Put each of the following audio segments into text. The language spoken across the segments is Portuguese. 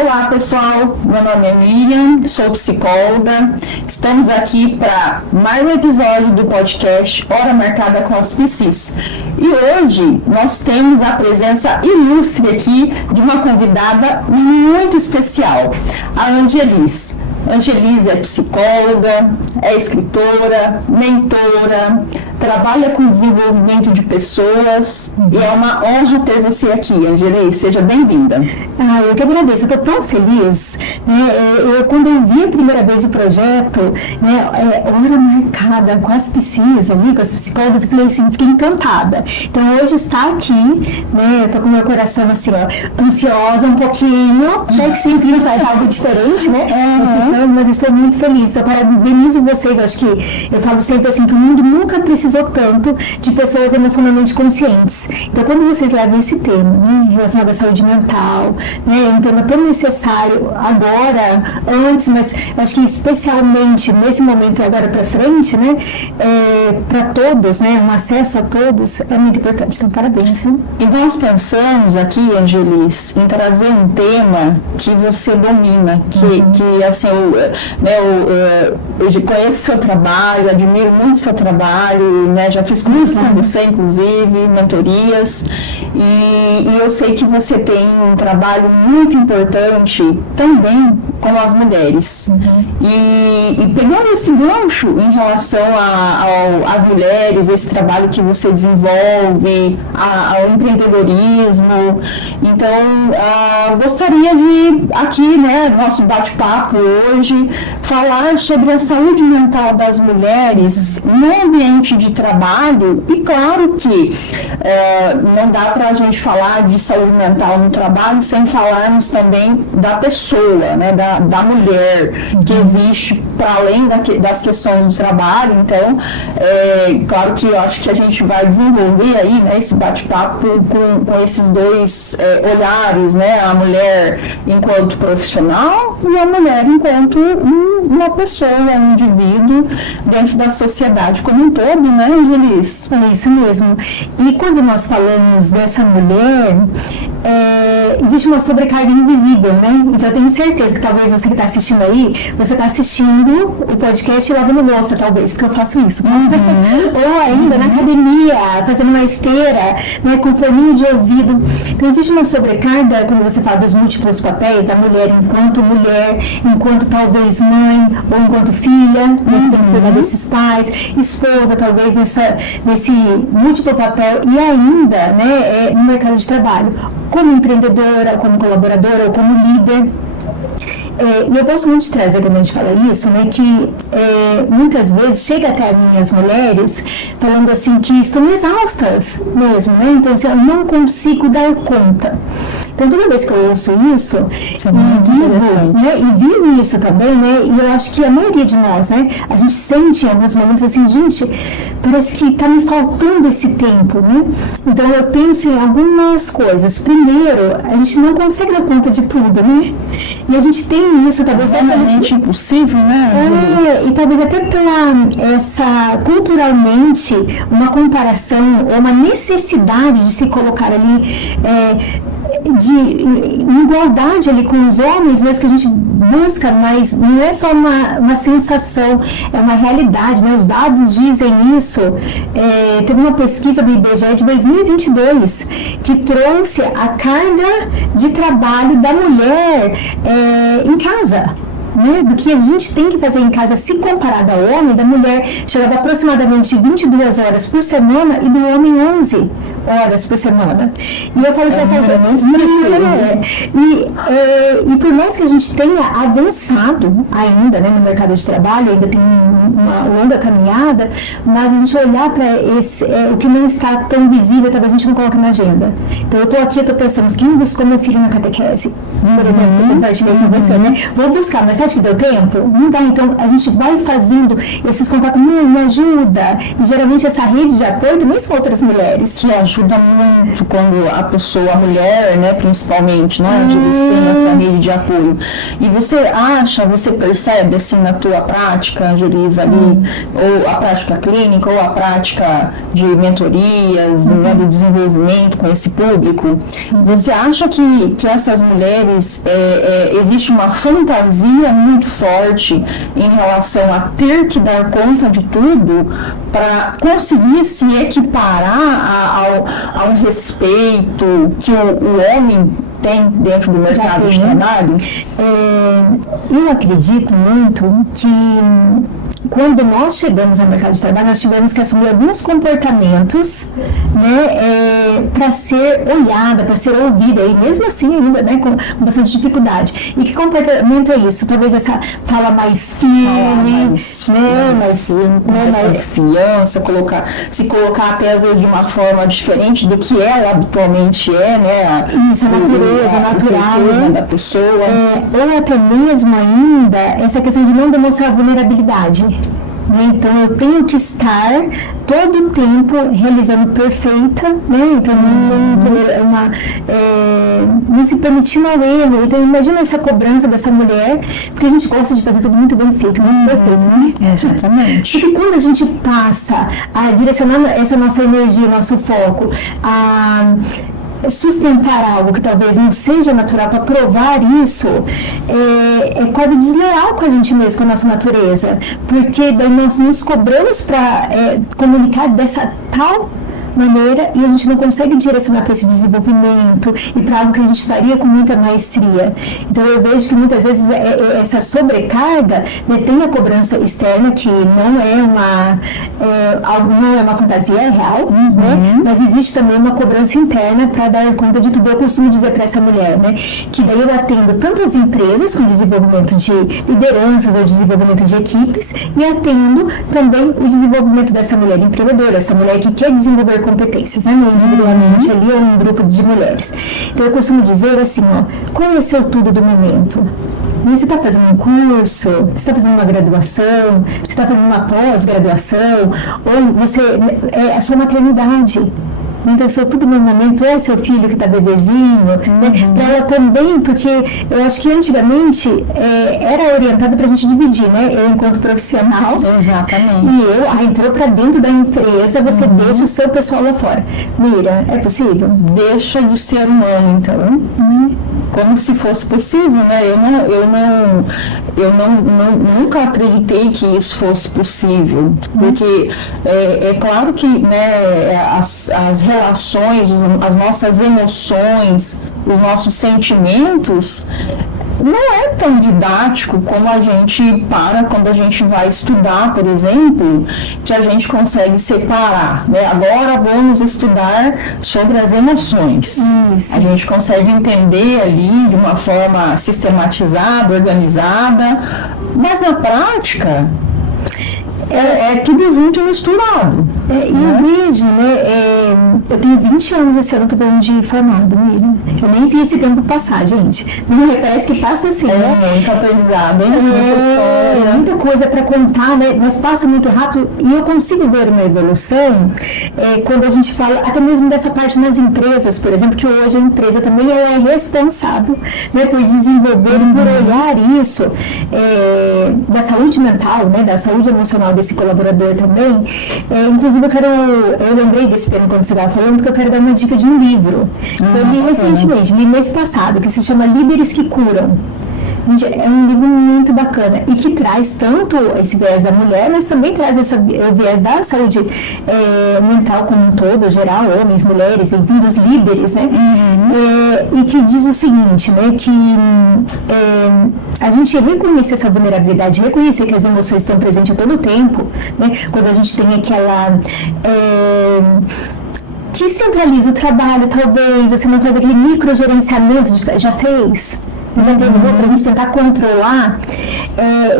Olá pessoal, meu nome é Miriam, sou psicóloga. Estamos aqui para mais um episódio do podcast Hora Marcada com as Psis. E hoje nós temos a presença ilustre aqui de uma convidada muito especial, a Angelis. Angelis é psicóloga, é escritora, mentora, trabalha com desenvolvimento de pessoas e é uma honra ter você aqui, Angelis. Seja bem-vinda. Eu que agradeço, eu estou tão feliz. Quando eu vi a primeira vez o projeto, Hora Marcada com as Psis ali, com as psicólogas, eu falei assim, fiquei encantada. Então hoje está aqui, eu estou com o meu coração assim, ansiosa um pouquinho, até que sempre faz algo diferente, mas eu estou muito feliz. Eu parabenizo vocês. Eu acho que eu falo sempre assim que o mundo nunca precisou tanto de pessoas emocionalmente conscientes. Então, quando vocês levam esse tema, relacionado à saúde mental, um tema tão necessário agora, antes, mas eu acho que especialmente nesse momento agora para frente, para todos, um acesso a todos é muito importante. Então, parabéns. E nós pensamos aqui, Angelis, em trazer um tema que você domina, que assim, eu conheço seu trabalho, admiro muito seu trabalho, já fiz cursos com você, inclusive, mentorias, e eu sei que você tem um trabalho muito importante também com as mulheres. E pegando esse gancho em relação às mulheres, esse trabalho que você desenvolve, ao empreendedorismo, então gostaria de aqui, nosso bate-papo hoje, falar sobre a saúde mental das mulheres no ambiente de trabalho. E claro que não dá para a gente falar de saúde mental no trabalho sem falarmos também da pessoa, da mulher que existe para além das questões do trabalho. Então, claro que eu acho que a gente vai desenvolver aí esse bate-papo com esses dois olhares, a mulher enquanto profissional e a mulher enquanto uma pessoa, um indivíduo dentro da sociedade como um todo, Angelis? É isso mesmo. E quando nós falamos dessa mulher, existe uma sobrecarga invisível, Então eu tenho certeza que talvez você que está assistindo aí, você está assistindo o podcast lavando louça, talvez, porque eu faço isso, ou ainda na academia, fazendo uma esteira, com foninho de ouvido. Então existe uma sobrecarga quando você fala dos múltiplos papéis da mulher, enquanto talvez mãe, ou enquanto filha, que tem que cuidar desses pais, esposa, talvez nesse múltiplo papel, e ainda, no mercado de trabalho, como empreendedora, como colaboradora ou como líder. E eu gosto muito de trazer, quando a gente fala isso, que muitas vezes chega até minhas mulheres falando assim que estão exaustas mesmo, Então, assim, eu não consigo dar conta. Então, toda vez que eu ouço isso, e vivo isso também, e eu acho que a maioria de nós, a gente sente em alguns momentos assim, gente, parece que está me faltando esse tempo, Então, eu penso em algumas coisas. Primeiro, a gente não consegue dar conta de tudo, E a gente tem isso, talvez realmente impossível, e talvez até pela culturalmente uma comparação ou uma necessidade de se colocar ali de igualdade ali com os homens, mas que a gente busca, mas não é só uma sensação, é uma realidade, Os dados dizem isso. Teve uma pesquisa do IBGE de 2022 que trouxe a carga de trabalho da mulher em casa. Do que a gente tem que fazer em casa, se comparado ao homem, da mulher chegava aproximadamente 22 horas por semana e do homem 11 horas por semana. E eu falei e por mais que a gente tenha avançado ainda, no mercado de trabalho, ainda tem uma longa caminhada, mas a gente olhar para o que não está tão visível, talvez a gente não coloque na agenda. Então eu estou aqui, eu estou pensando, quem buscou meu filho na catequese? Por exemplo, eu compartilhei com você, Vou buscar, mas você acha que deu tempo? Não dá. Então a gente vai fazendo esses contatos, me ajuda. E geralmente essa rede de apoio também são outras mulheres. Que ajudam ajuda muito quando a pessoa, a mulher, né, principalmente, né, eles têm essa rede de apoio. E você percebe, assim, na tua prática, Geris, ali, ou a prática clínica, ou a prática de mentorias, né, do desenvolvimento com esse público, você acha que essas mulheres, existe uma fantasia muito forte em relação a ter que dar conta de tudo para conseguir se equiparar a um respeito que o homem tem dentro do mercado de trabalho? Eu acredito muito que quando nós chegamos ao mercado de trabalho, nós tivemos que assumir alguns comportamentos, né, para ser olhada, para ser ouvida, e mesmo assim ainda, né, com bastante dificuldade. E que comportamento é isso? Talvez essa fala mais firme, mais confiança, se colocar até às vezes de uma forma diferente do que ela habitualmente é, né? Isso, a natureza, natural, né, da pessoa. Ou até mesmo ainda essa questão de não demonstrar vulnerabilidade. Então eu tenho que estar todo o tempo realizando perfeita, né? Então não se permitindo ao erro. Então imagina essa cobrança dessa mulher, porque a gente gosta de fazer tudo muito bem feito, muito perfeito, né? Exatamente. Só que quando a gente passa a direcionar essa nossa energia, nosso foco, a sustentar algo que talvez não seja natural, para provar isso, é quase desleal com a gente mesmo, com a nossa natureza, porque daí nós nos cobramos para comunicar dessa tal maneira e a gente não consegue direcionar para esse desenvolvimento e para algo que a gente faria com muita maestria. Então eu vejo que muitas vezes essa sobrecarga, né, tem a cobrança externa, que não é uma fantasia, é real, né? Mas existe também uma cobrança interna para dar conta de tudo. Eu costumo dizer para essa mulher, né, que daí eu atendo tanto as empresas com desenvolvimento de lideranças ou desenvolvimento de equipes, e atendo também o desenvolvimento dessa mulher empreendedora, essa mulher que quer desenvolver competências, né, individualmente ali ou em um grupo de mulheres. Então eu costumo dizer assim, qual é o seu tudo do momento? Você está fazendo um curso, você está fazendo uma graduação, você está fazendo uma pós-graduação, ou você é a sua maternidade. Então, o seu tudo no momento é seu filho que está bebezinho, né? Para ela também, porque eu acho que antigamente era orientado para a gente dividir, né? Eu enquanto profissional. Exatamente. E eu, entrou para dentro da empresa, você deixa o seu pessoal lá fora. Mira, é possível? Deixa de ser humano, então. Como se fosse possível, né? Eu nunca acreditei que isso fosse possível, porque é claro que, né, as relações, as nossas emoções, os nossos sentimentos, não é tão didático como a gente quando a gente vai estudar, por exemplo, que a gente consegue separar, né? Agora vamos estudar sobre as emoções. Isso. A gente consegue entender ali de uma forma sistematizada, organizada, mas na prática é tudo junto e misturado. E eu vejo, né, eu tenho 20 anos esse ano, estou falando de formado, Miriam. Eu nem vi esse tempo passar, gente. Não parece que passa assim, né? Muito aprendizado, muita coisa para contar, né? Mas passa muito rápido e eu consigo ver uma evolução quando a gente fala, até mesmo dessa parte nas empresas, por exemplo, que hoje a empresa também ela é responsável, né, por desenvolver e por olhar isso da saúde mental, né, da saúde emocional desse colaborador também. Inclusive eu lembrei desse tema quando você estava falando, porque eu quero dar uma dica de um livro. Eu li recentemente, li mês passado, que se chama Líderes que Curam. É um livro muito bacana e que traz tanto esse viés da mulher, mas também traz o viés da saúde mental como um todo, geral, homens, mulheres, enfim, dos líderes, né? E que diz o seguinte, né? Que a gente reconhecer essa vulnerabilidade, reconhecer que as emoções estão presentes a todo tempo, né? Quando a gente tem aquela... que centraliza o trabalho, talvez, você não faz aquele microgerenciamento, já fez? já terminou, para a gente tentar controlar.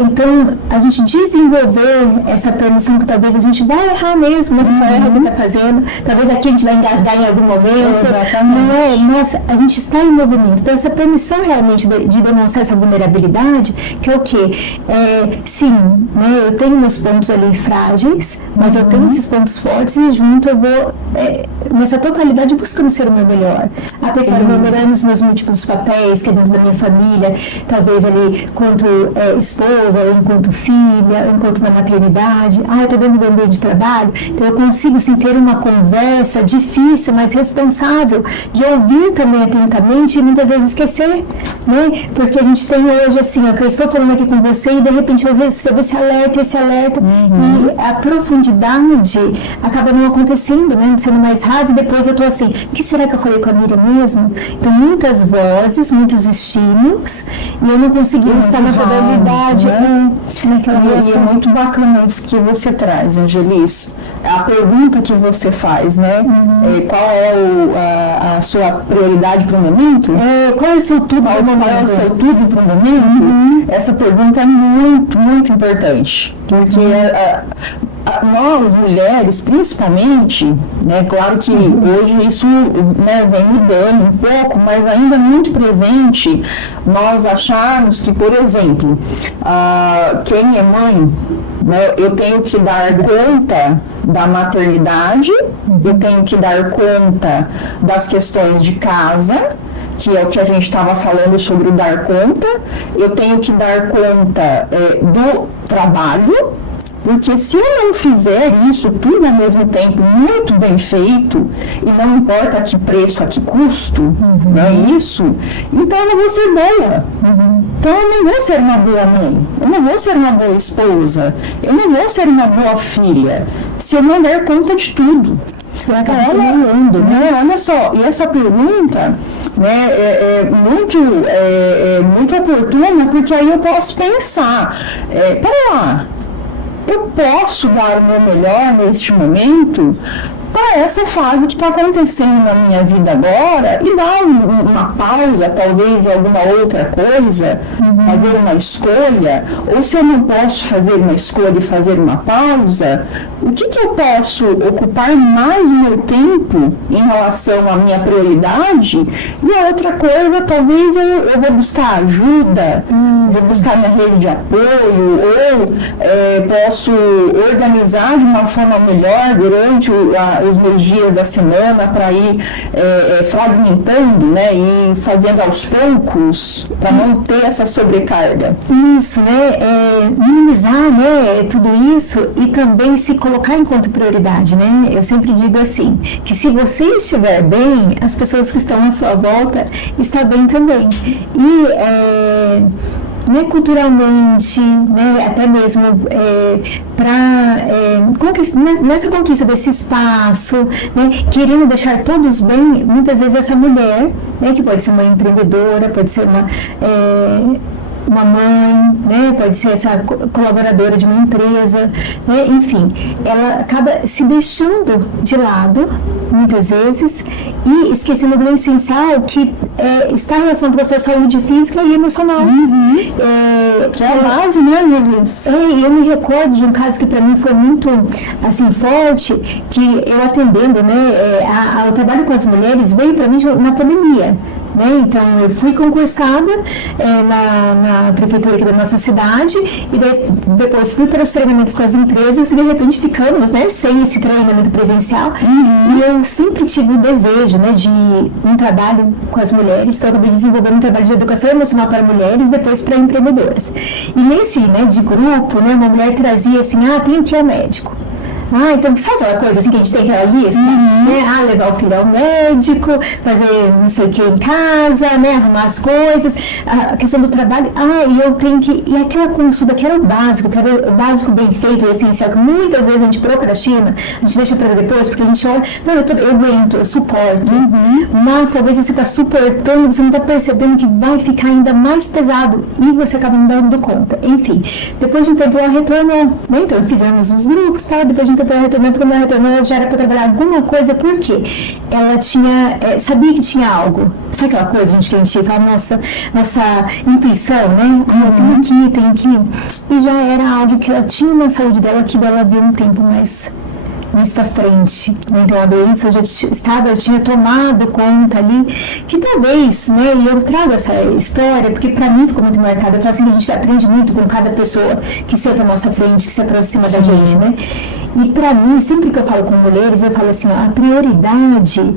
Então, a gente desenvolver essa permissão que talvez a gente vai errar mesmo, né? Só erra o que está fazendo, talvez aqui a gente vai engasgar em algum momento. Nossa, a gente está em movimento. Então, essa permissão realmente de demonstrar essa vulnerabilidade, que é o quê? Sim, né? Eu tenho meus pontos ali frágeis, mas eu tenho esses pontos fortes e junto eu vou, nessa totalidade, buscando ser o meu melhor. Aplicar o meu melhor nos meus múltiplos papéis, que é dentro da minha família, talvez ali quanto esposa, ou enquanto filha, ou enquanto na maternidade. Eu estou dentro do ambiente de trabalho, então eu consigo sim ter uma conversa difícil, mas responsável, de ouvir também atentamente e muitas vezes esquecer, né? Porque a gente tem hoje assim, que eu estou falando aqui com você e de repente eu recebo esse alerta, e a profundidade acaba não acontecendo, né? Sendo mais rasa, e depois eu estou assim, o que será que eu falei com a Miriam mesmo? Então, muitas vozes, muitos estímulos, e eu não consegui estar na probabilidade, né? E é muito bacana isso que você traz, Angelis. A pergunta que você faz, né? Qual é a sua prioridade para o momento? Qual é o seu tudo para o momento? Qual é o seu tudo para o momento? Essa pergunta é muito, muito importante. Porque nós, mulheres, principalmente, né, claro que hoje isso, né, vem mudando um pouco, mas ainda muito presente, nós acharmos que, por exemplo, quem é mãe, né, eu tenho que dar conta da maternidade, eu tenho que dar conta das questões de casa, que é o que a gente estava falando sobre o dar conta, eu tenho que dar conta do trabalho, porque se eu não fizer isso tudo ao mesmo tempo, muito bem feito, e não importa a que preço, a que custo, não é isso, então eu não vou ser boa. Então eu não vou ser uma boa mãe, eu não vou ser uma boa esposa, eu não vou ser uma boa filha, se eu não der conta de tudo. Olha só, e essa pergunta, né, é muito oportuna, porque aí eu posso pensar, pera lá, eu posso dar o meu melhor neste momento para essa fase que está acontecendo na minha vida agora e dar uma pausa, talvez, em alguma outra coisa, fazer uma escolha, ou se eu não posso fazer uma escolha e fazer uma pausa, o que eu posso ocupar mais o meu tempo em relação à minha prioridade? E a outra coisa, talvez eu vou buscar ajuda, vou buscar minha rede de apoio, ou posso organizar de uma forma melhor durante os meus dias da semana para ir fragmentando, né, e fazendo aos poucos para não ter essa sobrecarga. Isso, né, minimizar, né, tudo isso e também se colocar enquanto prioridade, né? Eu sempre digo assim, que se você estiver bem, as pessoas que estão à sua volta estão bem também. E né, culturalmente, né, até mesmo nessa conquista desse espaço, né, querendo deixar todos bem, muitas vezes essa mulher, né, que pode ser uma empreendedora, pode ser uma mãe, né, pode ser essa colaboradora de uma empresa, né, enfim, ela acaba se deixando de lado, muitas vezes, e esquecendo do essencial que está relacionado com a sua saúde física e emocional. Que é a base, né, Luiz? Eu me recordo de um caso que para mim foi muito, assim, forte, que eu atendendo, né, ao trabalho com as mulheres, veio para mim na pandemia. Né? Então, eu fui concursada na prefeitura aqui da nossa cidade e depois fui para os treinamentos com as empresas e de repente ficamos, né, sem esse treinamento presencial. E eu sempre tive o desejo, né, de um trabalho com as mulheres, então eu acabei desenvolvendo um trabalho de educação emocional para mulheres, depois para empreendedoras. E nesse, né, de grupo, né, uma mulher trazia assim, tenho que ir ao médico. Então, sabe aquela coisa assim que a gente tem aquela lista? Né? Levar o filho ao médico, fazer não sei o que em casa, né? Arrumar as coisas, a questão do trabalho. E eu tenho que... E aquela consulta que era o básico bem feito, o essencial, que muitas vezes a gente procrastina, a gente deixa para depois, porque a gente olha, não, eu aguento, eu suporto. Mas talvez você está suportando, você não está percebendo que vai ficar ainda mais pesado e você acaba não dando conta. Enfim, depois de um tempo ela retornou, né? Então fizemos uns grupos, depois de um tempo ela retornou, quando ela retornou, ela já era para trabalhar alguma coisa, por quê? Ela tinha, sabia que tinha algo. Sabe aquela coisa, gente, que a gente fala, nossa intuição, né? Eu tenho que ir. E já era algo que ela tinha na saúde dela, que dela viu um tempo mais para frente, né? Então a doença já tinha tomado conta ali, que talvez, né, e eu trago essa história, porque para mim ficou muito marcada, eu falo assim, a gente aprende muito com cada pessoa que senta à nossa frente, que se aproxima da gente, né? E para mim, sempre que eu falo com mulheres, eu falo assim, ó, a prioridade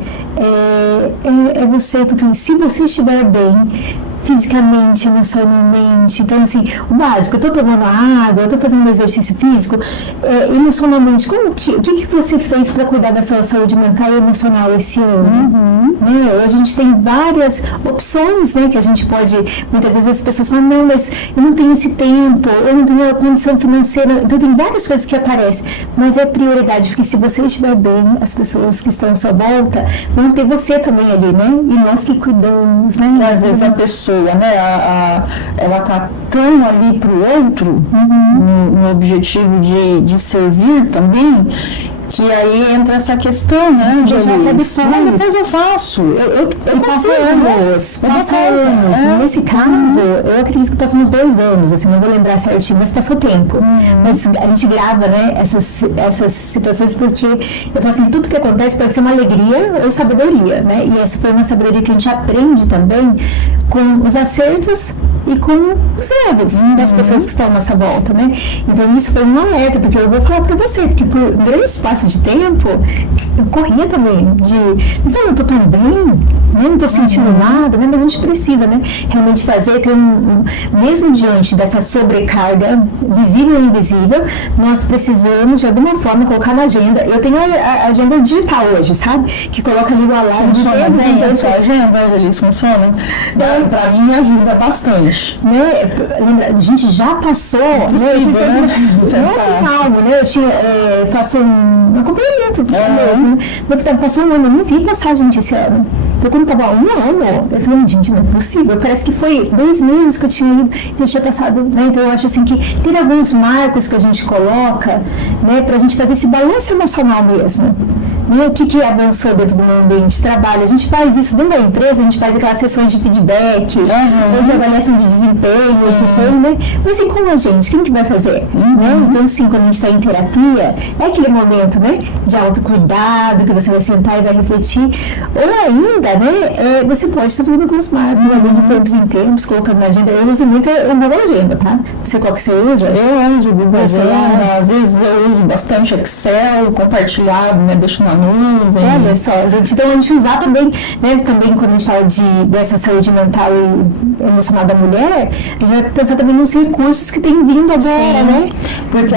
é você, porque se você estiver bem, fisicamente, emocionalmente, então assim, o básico, eu tô tomando água, eu tô fazendo um exercício físico, emocionalmente, o que você fez para cuidar da sua saúde mental e emocional esse ano? Né? Hoje a gente tem várias opções, né, que a gente pode, muitas vezes as pessoas falam, não, mas eu não tenho esse tempo, eu não tenho a condição financeira, então tem várias coisas que aparecem, mas é prioridade, porque se você estiver bem, as pessoas que estão à sua volta vão ter você também ali, né, e nós que cuidamos, né, às vezes a pessoa, né, ela tá tão ali pro outro, no objetivo de servir também, que aí entra essa questão, né, de depois eu faço, eu passo anos. Nesse caso, eu acredito que passou uns 2 anos, assim, não vou lembrar certinho, mas passou tempo. Mas a gente grava, né, essas situações, porque eu falo assim, tudo que acontece pode ser uma alegria ou sabedoria, né, e essa foi uma sabedoria que a gente aprende também com os acertos e com os erros das pessoas que estão à nossa volta, né. Então isso foi um alerta, porque eu vou falar pra você, porque por um grande espaço de tempo, eu corria também não estou tão bem, né? Não estou sentindo nada, né? Mas a gente precisa, né, realmente fazer, mesmo diante dessa sobrecarga visível e invisível, nós precisamos de alguma forma colocar na agenda. Eu tenho a agenda digital hoje, sabe? Que coloca ali o alarme. Funciona bem essa agenda, eles funcionam? Para mim me ajuda bastante. Né? A gente já passou, né? Calmo, né? Eu faço um acompanhamento mesmo. Passou um ano, eu não vi passar, gente, esse ano. Eu quando estava 1 ano, eu falei, gente, não é possível. Parece que foi 2 meses que eu tinha ido e eu tinha passado, né? Então eu acho assim que tem alguns marcos que a gente coloca, né, pra gente fazer esse balanço emocional mesmo. Né? O que avançou dentro do meu ambiente de trabalho? A gente faz isso dentro da empresa, a gente faz aquelas sessões de feedback, ou de avaliação de desempenho, que foi, né? Mas e com a gente? Quem que vai fazer? Né? Então, sim, quando a gente está em terapia, é aquele momento, né, de autocuidado, que você vai sentar e vai refletir. Ou ainda, né, você pode estar fazendo alguns marcos, de tempos em tempos, colocando na agenda. Eu uso muito a Google Agenda, tá? Você qual que você usa? Eu uso o Google Agenda, às vezes eu uso bastante Excel, compartilhado, né, deixo na nuvem. Olha só, gente, então a gente usar também, né, também quando a gente fala dessa saúde mental e emocional da mulher, a gente vai pensar também nos recursos que tem vindo agora, né? Porque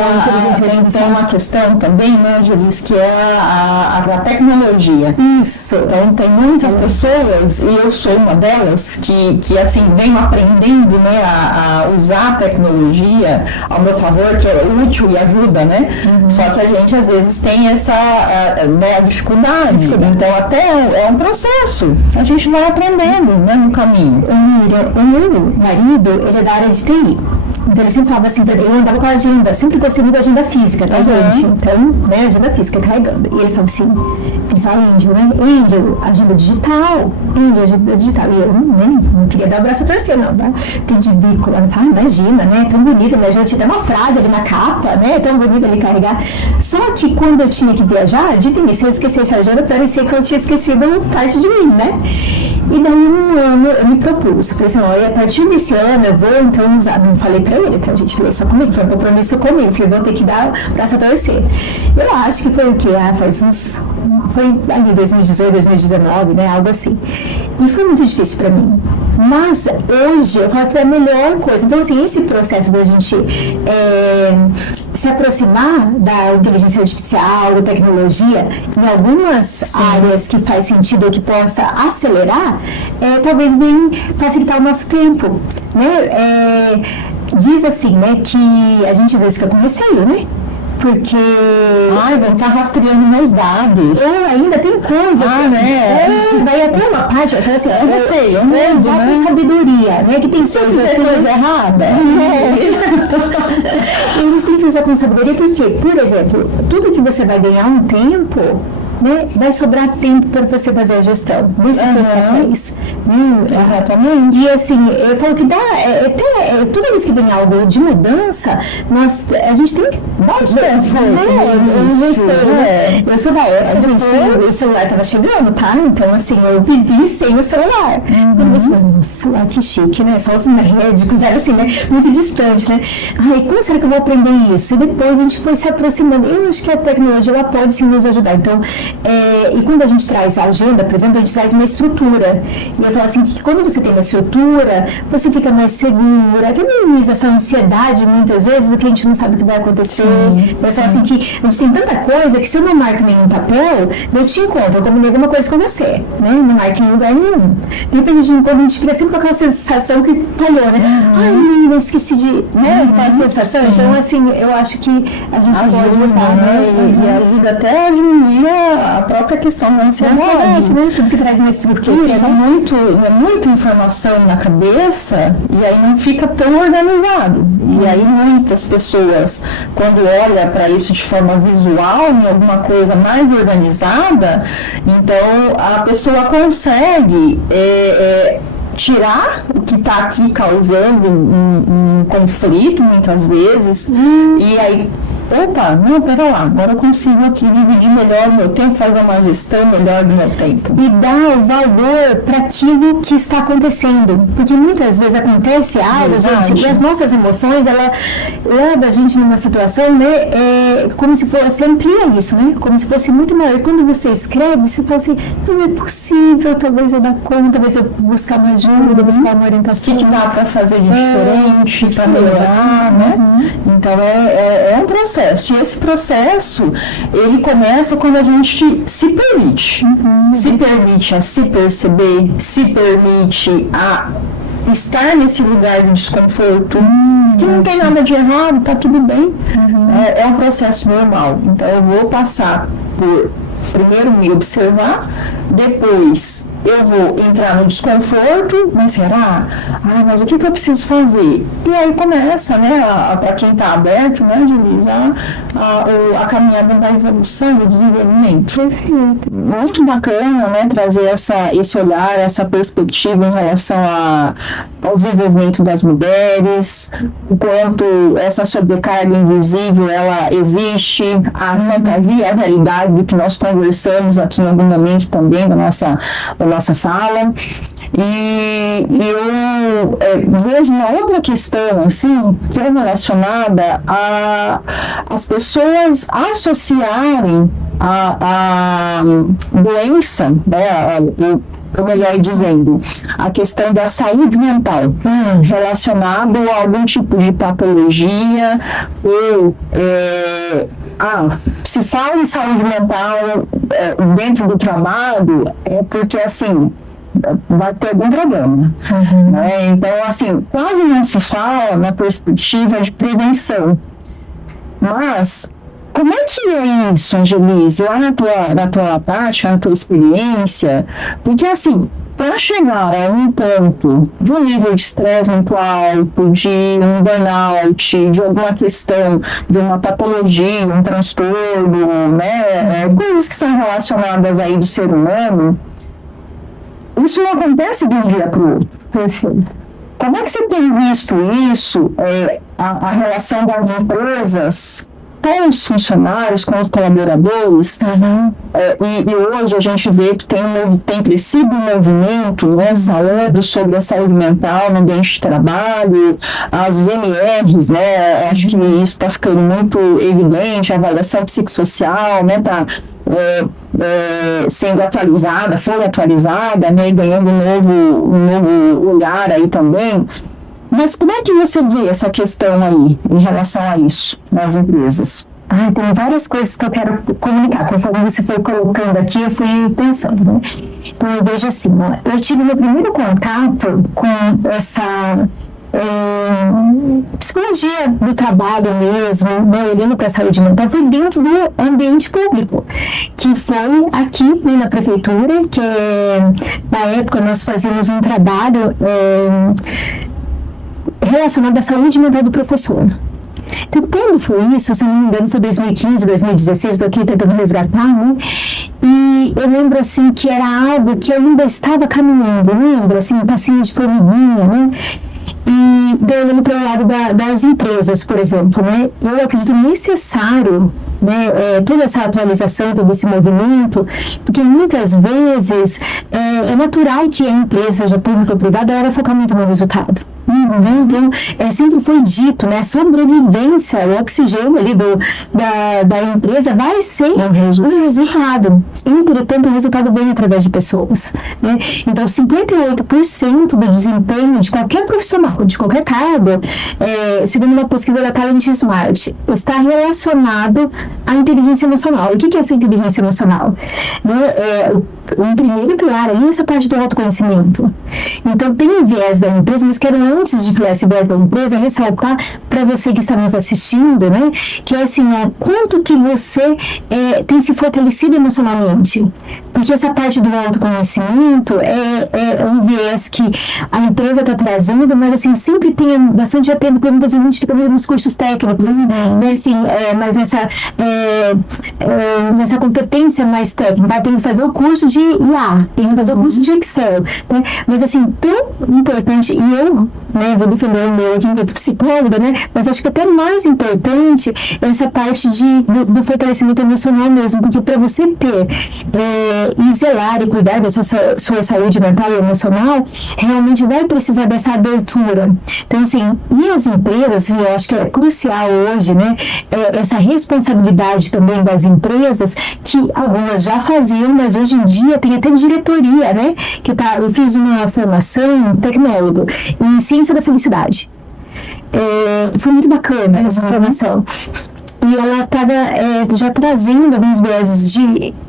tem uma questão também, né, Julis, que é a tecnologia. Isso. Então tem muitas pessoas, e eu sou uma delas, que assim, venho aprendendo, né, a usar a tecnologia ao meu favor, que é útil e ajuda, né? Só que a gente às vezes tem essa né, dificuldade. Então até é um processo. A gente vai aprendendo, né, no caminho. O meu marido, ele é da área de TI. Então ele sempre falava assim, eu andava com a agenda, sempre gostei muito da agenda física, tá, gente? Então, né, agenda física, carregando. E ele falava assim, ele fala Índio, né? Índio, agenda digital. Índio, agenda digital. E eu não queria dar o braço a torcer, não, tá? Tem de bico lá, tá? Imagina, né? Tão bonita, mas já tinha até uma frase ali na capa, né? Tão bonita ali carregar. Só que quando eu tinha que viajar, adivinha, se eu esquecesse a agenda, parecia que eu tinha esquecido parte de mim, né? E daí um ano eu me propus, falei assim, olha, a partir desse ano eu vou então usar, não falei pra ele, tá, gente, falei só comigo, foi um compromisso comigo, falei, vou ter que dar o braço a torcer. Eu acho que foi o quê? Foi ali 2018, 2019, né, algo assim. E foi muito difícil pra mim. Mas hoje eu falo que é a melhor coisa. Então, assim, esse processo da gente se aproximar da inteligência artificial, da tecnologia, em algumas áreas que faz sentido ou que possa acelerar, talvez venha facilitar o nosso tempo, né? Diz assim, né, que a gente às vezes fica com receio, né? porque... Ai, vão estar rastreando meus dados. Ou ainda tem coisas... Daí até uma parte, eu falo assim, usar com sabedoria, né? Que tem coisa errada. E a gente tem que usar com sabedoria porque, por exemplo, tudo que você vai ganhar um tempo, né, vai sobrar tempo para você fazer a gestão desses seus papéis. Exatamente. E assim, eu falo que dá, toda vez que vem algo de mudança, a gente tem que dar os tempos. Eu sou da época, gente, o celular estava chegando, tá? Então, assim, eu vivi sem o celular. Quando você fala, nossa, celular, que chique, né? Só os médicos, era assim, né? Muito distante, né? Ai, como será que eu vou aprender isso? E depois a gente foi se aproximando. Eu acho que a tecnologia, ela pode sim nos ajudar. Então, e quando a gente traz a agenda, por exemplo, a gente traz uma estrutura. E eu falo assim, que quando você tem uma estrutura, você fica mais segura, até minimiza essa ansiedade, muitas vezes, do que a gente não sabe o que vai acontecer. Eu falo assim, que a gente tem tanta coisa que se eu não marco nenhum papel, eu te encontro, eu combinei alguma coisa com você, né? Não marco em lugar nenhum. De repente, a gente fica sempre com aquela sensação que falhou, né? Ai, menina, esqueci de... né? Aquela sensação. Então, assim, eu acho que a gente pode usar, né? E ajuda até a diminuir a própria questão da ansiedade, né? Tudo que traz uma estrutura, fica muita informação na cabeça e aí não fica tão organizado. E aí muitas pessoas, quando olham para isso de forma visual, em alguma coisa mais organizada, então a pessoa consegue tirar o que está aqui causando um conflito muitas vezes, e aí opa, não, pera lá, agora eu consigo aqui dividir melhor o meu tempo, fazer uma gestão melhor do meu tempo. E dar o valor para aquilo que está acontecendo. Porque muitas vezes acontece algo, gente, e as nossas emoções, ela leva a gente numa situação, né, como se fosse, amplia isso, né, como se fosse muito maior. E quando você escreve, você fala assim, não é possível, talvez eu dar conta, talvez eu buscar uma ajuda, buscar uma orientação. O que dá para fazer de diferente, para melhorar, né? Então é um processo. E esse processo, ele começa quando a gente se permite. Se permite a se perceber, se permite a estar nesse lugar de desconforto, que não tem nada de errado, tá tudo bem. É um processo normal. Então eu vou passar por, primeiro, me observar, depois eu vou entrar no desconforto, mas será? Mas o que eu preciso fazer? E aí começa, né, para quem está aberto, né, Denise, a caminhada da evolução, do desenvolvimento. Perfeito. Muito bacana, né, trazer esse olhar, essa perspectiva em relação ao desenvolvimento das mulheres, o quanto essa sobrecarga invisível, ela existe, a fantasia, a realidade do que nós conversamos aqui em algum momento também da nossa fala, e eu vejo uma outra questão, assim, que é relacionada as pessoas associarem a doença, né, ou melhor dizendo, a questão da saúde mental relacionado a algum tipo de patologia ou se fala em saúde mental dentro do trabalho é porque assim vai ter algum problema, né? Então assim, quase não se fala na perspectiva de prevenção, mas como é que é isso, Angelise, lá na tua parte, na tua experiência? Porque, assim, para chegar a um ponto de um nível de estresse muito alto, de um burnout, de alguma questão, de uma patologia, um transtorno, né, coisas que são relacionadas aí do ser humano, isso não acontece de um dia para o outro. Perfeito. Como é que você tem visto isso, a relação das empresas com os funcionários, com os colaboradores, e hoje a gente vê que tem crescido um movimento, né, falando sobre a saúde mental no ambiente de trabalho, as MRs, né, acho que isso está ficando muito evidente, a avaliação psicossocial, né, está sendo atualizada, foi atualizada, né, ganhando um novo lugar aí também. Mas como é que você vê essa questão aí, em relação a isso, nas empresas? Tem várias coisas que eu quero comunicar. Conforme você foi colocando aqui, eu fui pensando, né? Então, eu vejo assim, eu tive meu primeiro contato com essa psicologia do trabalho mesmo, né, olhando para a saúde mental, foi dentro do ambiente público, que foi aqui, né, na prefeitura, que na época nós fazíamos um trabalho relacionado à saúde mental do professor. Então, quando foi isso, se eu não me engano, foi 2015, 2016, estou aqui tentando resgatar, né? E eu lembro, assim, que era algo que ainda estava caminhando, lembra? Assim, um passinho de formiguinha, né? E olhando para o lado das empresas, por exemplo, né? Eu acredito necessário, né, toda essa atualização, todo esse movimento, porque muitas vezes é natural que a empresa, seja pública ou privada, ela focar muito no resultado. Então, sempre foi dito, né, a sobrevivência, o oxigênio ali da empresa vai ser o resultado. Entretanto, o resultado vem através de pessoas, né? Então, 58% do desempenho de qualquer profissional, de qualquer cargo, segundo uma pesquisa da Talent Smart, está relacionado à inteligência emocional. O que é essa inteligência emocional? O primeiro pilar aí é essa parte do autoconhecimento. Então, tem o viés da empresa, mas quero, antes de falar esse viés da empresa, ressaltar para você que está nos assistindo, né, que é assim, quanto que você tem se fortalecido emocionalmente. Porque essa parte do autoconhecimento é um viés que a empresa está trazendo, mas assim, sempre tem bastante atento, porque muitas vezes a gente fica meio nos cursos técnicos, né, assim, mas nessa competência mais técnica, tem que fazer o curso de IA, tem que fazer o curso de Excel, né? Mas assim, tão importante, e eu, né, vou defender o meu aqui enquanto psicóloga, né, mas acho que até mais importante essa parte do fortalecimento emocional mesmo, porque para você ter e zelar e cuidar dessa sua saúde mental e emocional, realmente vai precisar dessa abertura. Então, assim, e as empresas, eu acho que é crucial hoje, né, essa responsabilidade também das empresas, que algumas já faziam, mas hoje em dia tem até diretoria, né, eu fiz uma formação tecnólogo em ciência da felicidade. Foi muito bacana essa formação. E ela estava já trazendo alguns vieses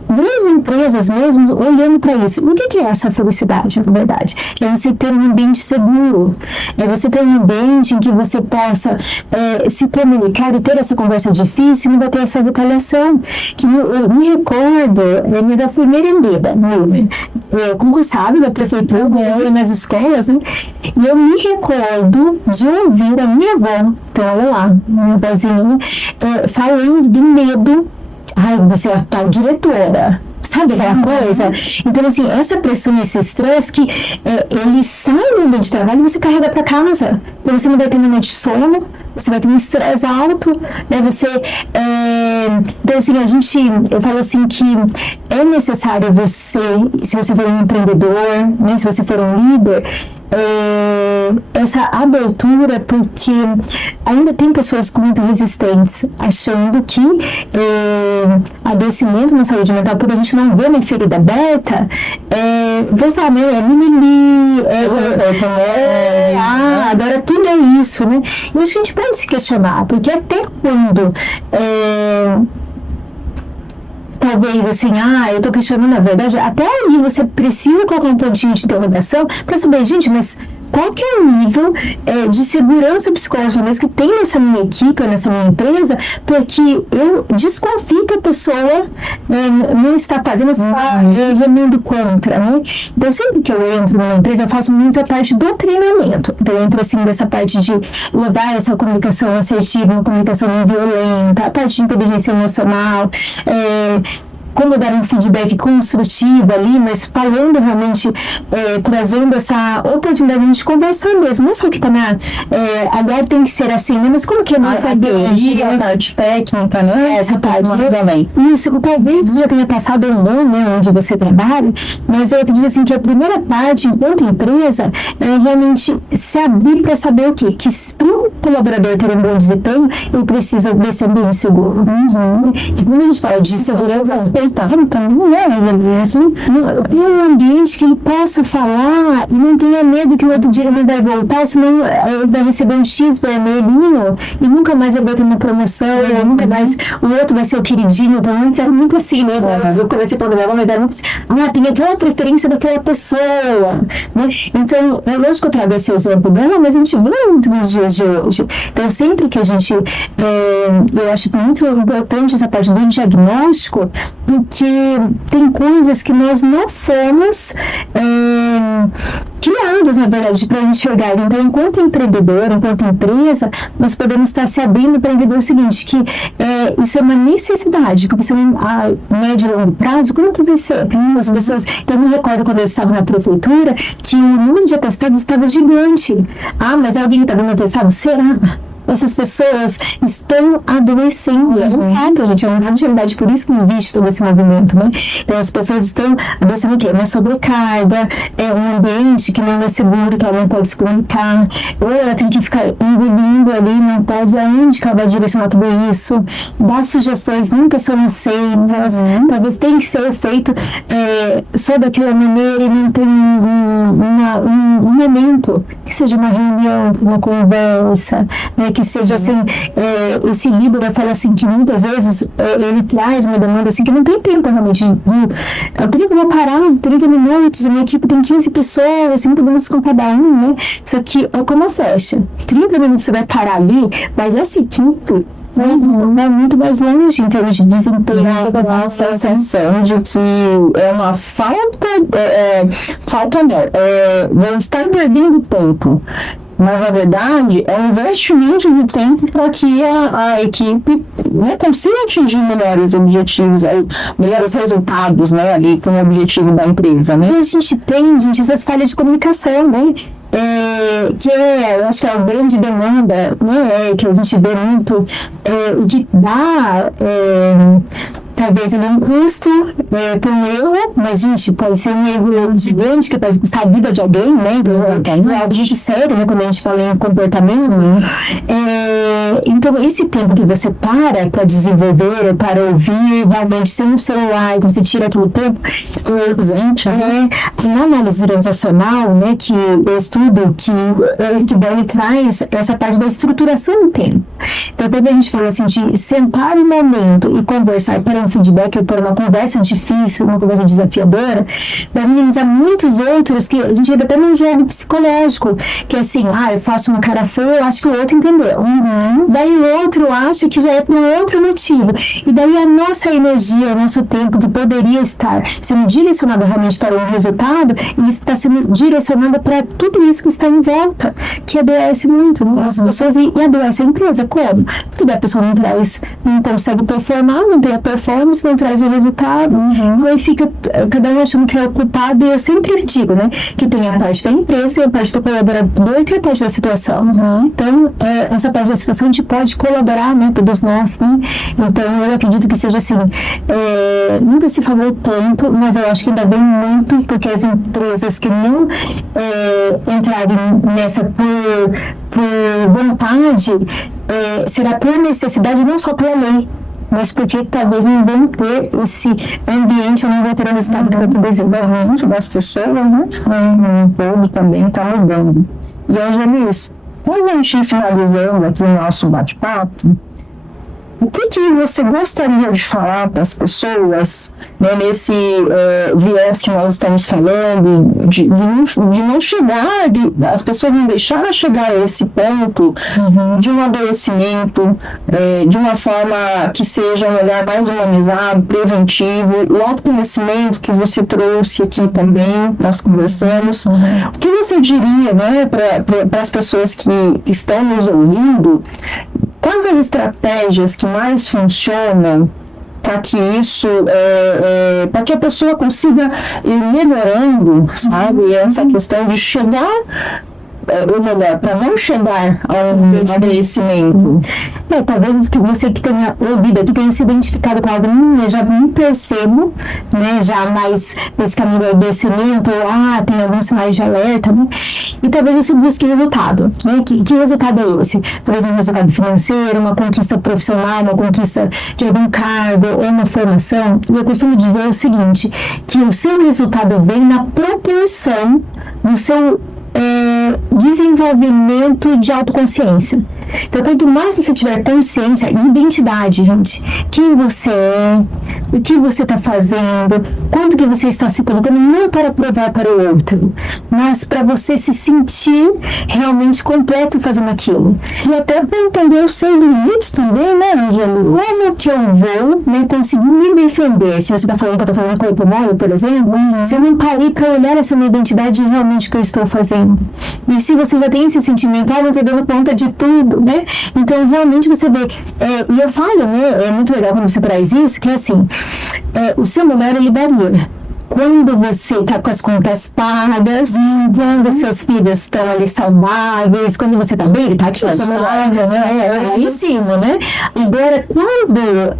das empresas mesmo, olhando para isso. O que é essa felicidade, na verdade? É você ter um ambiente seguro, é você ter um ambiente em que você possa se comunicar e ter essa conversa difícil, não vai ter essa retaliação. Eu me recordo, da primeira concursada da prefeitura, nas escolas, né? E eu me recordo de ouvir a minha avó, então olha lá, minha vozinha, falando do medo. Ai, você é a tal diretora. Sabe aquela coisa? Então, assim, essa pressão, esse estresse que ele sai do ambiente de trabalho e você carrega para casa. Então, você não vai ter uma noite de sono, você vai ter um estresse alto, né? Então, assim, eu falo assim que é necessário você, se você for um empreendedor, né, se você for um líder, essa abertura, porque ainda tem pessoas com muita resistência, achando que adoecimento na saúde mental, porque a gente não vê uma ferida aberta, você sabe, mimimi, agora tudo é isso, né? E acho que a gente pode se questionar, porque até quando talvez assim, eu tô questionando a verdade, até aí você precisa colocar um pontinho de interrogação para saber, gente, mas qual que é o nível de segurança psicológica mesmo que tem nessa minha equipe, nessa minha empresa, porque eu desconfio que a pessoa não está fazendo, está remando contra, né? Então, sempre que eu entro numa empresa, eu faço muito a parte do treinamento. Então, eu entro assim nessa parte de levar essa comunicação assertiva, uma comunicação não violenta, a parte de inteligência emocional, como dar um feedback construtivo ali, mas falando realmente, trazendo essa oportunidade de conversar mesmo. Não só que tá agora tem que ser assim, né? Mas como que é nossa biologia, a parte técnica, né? Essa parte, né? Também. Isso, talvez você já tenha passado ou não, né, onde você trabalha, mas eu acredito assim que a primeira parte, enquanto empresa, é realmente se abrir para saber o quê? Que para o colaborador ter um bom desempenho, ele precisa desse ambiente seguro. E quando a gente fala de segurança, assim, ter um ambiente que ele possa falar e não tenha medo que o outro dia ele vai voltar, senão ele vai receber um X vermelhinho e nunca mais ele vai ter uma promoção, nunca mais o outro vai ser o queridinho. Então antes era muito assim, né? Eu comecei falando dela, mas era muito assim, tem aquela preferência daquela pessoa, né? Então, é lógico que eu trago esse exemplo dela, mas a gente vê muito nos dias de hoje. saúde. Então, sempre que a gente, eu acho muito importante essa parte do diagnóstico, porque tem coisas que nós não fomos criados, na verdade, para enxergar. Então, enquanto empreendedor, enquanto empresa, nós podemos estar se abrindo para entender o seguinte, que isso é uma necessidade, porque se a médio e longo prazo, como que vai ser? As pessoas, então, eu me recordo quando eu estava na prefeitura, que o número de atestados estava gigante. Mas alguém está dando atestado? Será? Essas pessoas estão adoecendo. É um fato, gente, é uma realidade, por isso que existe todo esse movimento, né? Então, as pessoas estão adoecendo o quê? Uma sobrecarga, um ambiente que não é seguro, que ela não pode se comunicar, ou ela tem que ficar engolindo ali, não pode, aonde que ela vai direcionar tudo isso? Das sugestões nunca são aceitas, talvez tenha que ser feito sob aquela maneira e não tem um momento, que seja uma reunião, uma conversa, né? Que seja assim, esse livro fala assim que muitas vezes ele traz uma demanda assim que não tem tempo realmente. Eu teria que parar 30 minutos, a minha equipe tem 15 pessoas, 30 minutos com cada um, né? Isso aqui é como a flecha. 30 minutos você vai parar ali, mas essa equipe vai muito mais longe em termos de desempenho. A sensação de que é uma falta não estar perdendo tempo. Mas, na verdade, é um investimento de tempo para que a equipe, né, consiga atingir melhores objetivos, melhores resultados, né, ali com o objetivo da empresa, né? E a gente tem, essas falhas de comunicação, né? Que eu acho que é uma grande demanda, né, que a gente vê muito, de dar... talvez ele é um custo por um erro, mas, gente, pode ser um erro gigante que pode custar a vida de alguém, né? Então, é algo muito sério, né? Quando a gente fala em comportamento. Então, esse tempo que você para desenvolver, para ouvir, realmente, sem um celular, você tira aquele tempo, presente, na análise transacional, né? Que eu estudo, que daí traz essa parte da estruturação do tempo. Então, quando a gente fala assim, de sentar um momento e conversar para um feedback ou por uma conversa difícil, uma conversa desafiadora, vai minimizar muitos outros que a gente ainda tem um jogo psicológico, que é assim, eu faço uma cara feia, eu acho que o outro entendeu. Daí o outro acha que já é por um outro motivo. E daí a nossa energia, o nosso tempo que poderia estar sendo direcionado realmente para um resultado, ele está sendo direcionado para tudo isso que está em volta, que adoece muito, né? As pessoas e adoece a empresa. Como? Porque a pessoa não consegue performar, não tem a performance, não traz o resultado, aí fica cada um achando que é o culpado, e eu sempre digo, né, que tem a parte da empresa, tem a parte do colaborador e tem a parte da situação. Então, essa parte da situação a gente pode colaborar, né, todos nós, né? Então, eu acredito que seja assim, nunca se falou tanto, mas eu acho que ainda vem muito, porque as empresas que não entrarem nessa por vontade, será por necessidade, não só pela lei, mas porque talvez não vão ter esse ambiente, ou não vão ter o resultado que está tudo desenvolvendo das pessoas, né? O povo também está mudando. E, Angelice, quando a gente ir finalizando aqui o nosso bate-papo, o que você gostaria de falar para as pessoas, né, nesse viés que nós estamos falando, de não chegar, as pessoas não deixarem chegar a esse ponto de um adoecimento, de uma forma que seja um olhar mais humanizado, preventivo, o autoconhecimento que você trouxe aqui também, nós conversamos. O que você diria, né, para as pessoas que estão nos ouvindo? Quais as estratégias que mais funcionam para que isso, para que a pessoa consiga ir melhorando, sabe? E essa questão de chegar, ou melhor, para não chegar a um adoecimento. Talvez que você que tenha ouvido, que tenha se identificado com algo, eu já me percebo, né, já mais nesse caminho do adoecimento, tem alguns sinais de alerta, né? E talvez você busque resultado, né? Que resultado é esse? Talvez um resultado financeiro, uma conquista profissional, uma conquista de algum cargo ou uma formação. E eu costumo dizer o seguinte, que o seu resultado vem na proporção do seu desenvolvimento de autoconsciência. Então, quanto mais você tiver consciência e identidade, gente, quem você é, o que você está fazendo, quanto que você está se colocando, não para provar para o outro, mas para você se sentir realmente completo fazendo aquilo. E até para entender os seus limites também, né, Angela? Como que eu vou, né, conseguir me defender? Se você está falando que eu estou falando corpo mole, por exemplo, se eu não parei para olhar essa minha identidade e realmente o que eu estou fazendo. E se você já tem esse sentimento, não estou dando conta de tudo, né? Então, realmente você vê, e eu falo, né, é muito legal quando você traz isso, que é assim, o seu melhor, ele varia. Quando você está com as contas pagas, quando seus filhos estão ali saudáveis, quando você está bem, ele está aqui saudável, né? É em cima, né? Agora, quando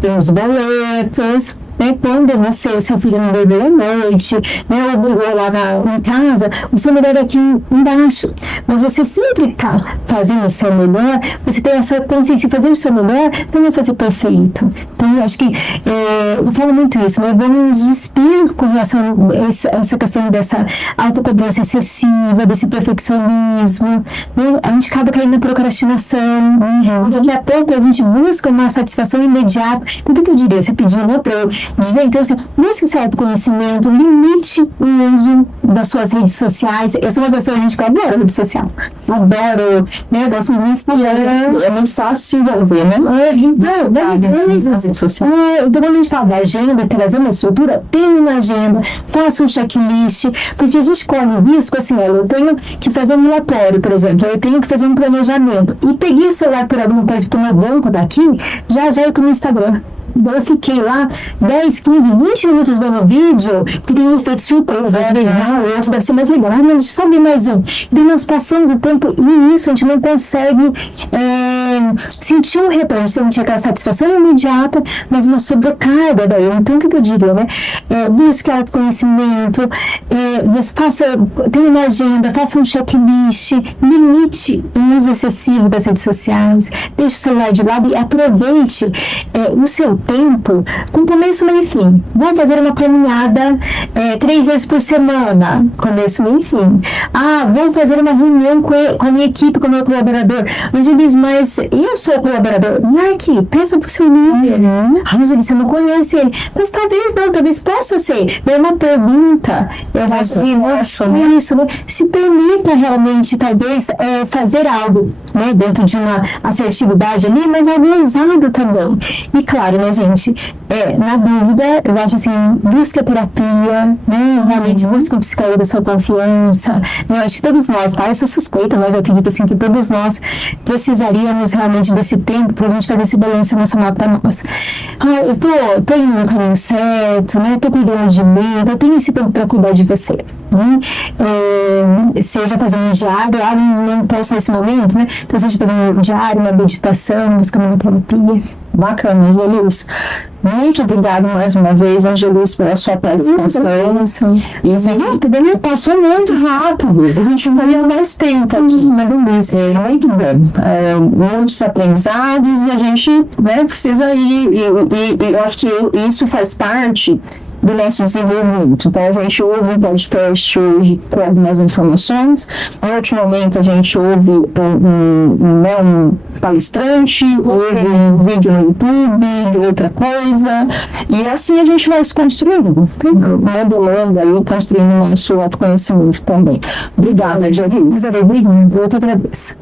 tem os boletos, né, quando seu filho não dormiu à noite, né, ou brigou lá em casa, o seu melhor é aqui embaixo. Mas você sempre está fazendo o seu melhor, você tem essa consciência de fazer o seu melhor, não vai fazer perfeito. Então, eu acho que eu falo muito isso, né? Vamos despir com relação a essa questão dessa autocobrança excessiva, desse perfeccionismo, né? A gente acaba caindo na procrastinação, daqui a pouco a gente busca uma satisfação imediata. Tudo que eu diria, você pediu, né, para eu dizer, então, assim, busque esse autoconhecimento, limite o uso das suas redes sociais. Eu sou uma pessoa, gente, que adora rede social. Adoro, né? Eu gosto muito do Instagram. É muito fácil se envolver, né? Então, quando a gente fala da agenda, trazer uma estrutura, tem uma agenda, faça um checklist, porque a gente corre o risco, assim, eu tenho que fazer um relatório, por exemplo, eu tenho que fazer um planejamento, e peguei o celular por alguma coisa, porque o meu banco daqui, já eu tô no Instagram. Eu fiquei lá 10, 15, 20 minutos vendo vídeo, que tem um efeito surpresa. Às vezes, o outro deve ser mais legal. Mas deixa eu só ver mais um. E nós passamos o tempo, e isso a gente não consegue sentir um retorno. Você não tinha aquela satisfação imediata, mas uma sobrecarga daí. Então, o que eu diria, né? Busque autoconhecimento, tenha uma agenda, faça um checklist, limite o uso excessivo das redes sociais, deixe o celular de lado e aproveite o seu tempo com começo, meio e fim. Vou fazer uma caminhada 3 vezes por semana, começo, meio e fim. Vou fazer uma reunião com a minha equipe, com o meu colaborador. Angelice, mas eu sou colaborador. Marque, pensa pro seu líder. Angelice, você não conhece ele. Mas talvez não, talvez possa ser. É uma pergunta. Eu acho que isso, né? Se permita realmente, talvez, fazer algo, né, dentro de uma assertividade ali, mas algo ousado também. E claro, né, gente, na dúvida, eu acho assim, busque a terapia, né, realmente busque um psicólogo da sua confiança, né, eu acho que todos nós, tá, eu sou suspeita, mas eu acredito assim, que todos nós precisaríamos realmente desse tempo pra gente fazer esse balanço emocional pra nós. Eu tô indo no caminho certo, né, tô cuidando de mim, eu tenho esse tempo pra cuidar de você, né, seja fazendo um diário, não posso nesse momento, né, então seja fazendo um diário, uma meditação, buscando uma terapia. Bacana, Angelice. Muito obrigada mais uma vez, Angelice, pela sua participação. Também passou muito rápido. A gente faria mais tempo aqui, mas muito bom. Muitos aprendizados e a gente, né, precisa ir. E eu acho que isso faz parte do nosso desenvolvimento. Então, a gente ouve um podcast hoje com algumas informações. Em outro momento, a gente ouve um palestrante, ouve um vídeo no YouTube de outra coisa. E assim a gente vai se construindo, modelando aí, construindo o nosso autoconhecimento também. Obrigada, Angelice. Obrigada, eu que agradeço.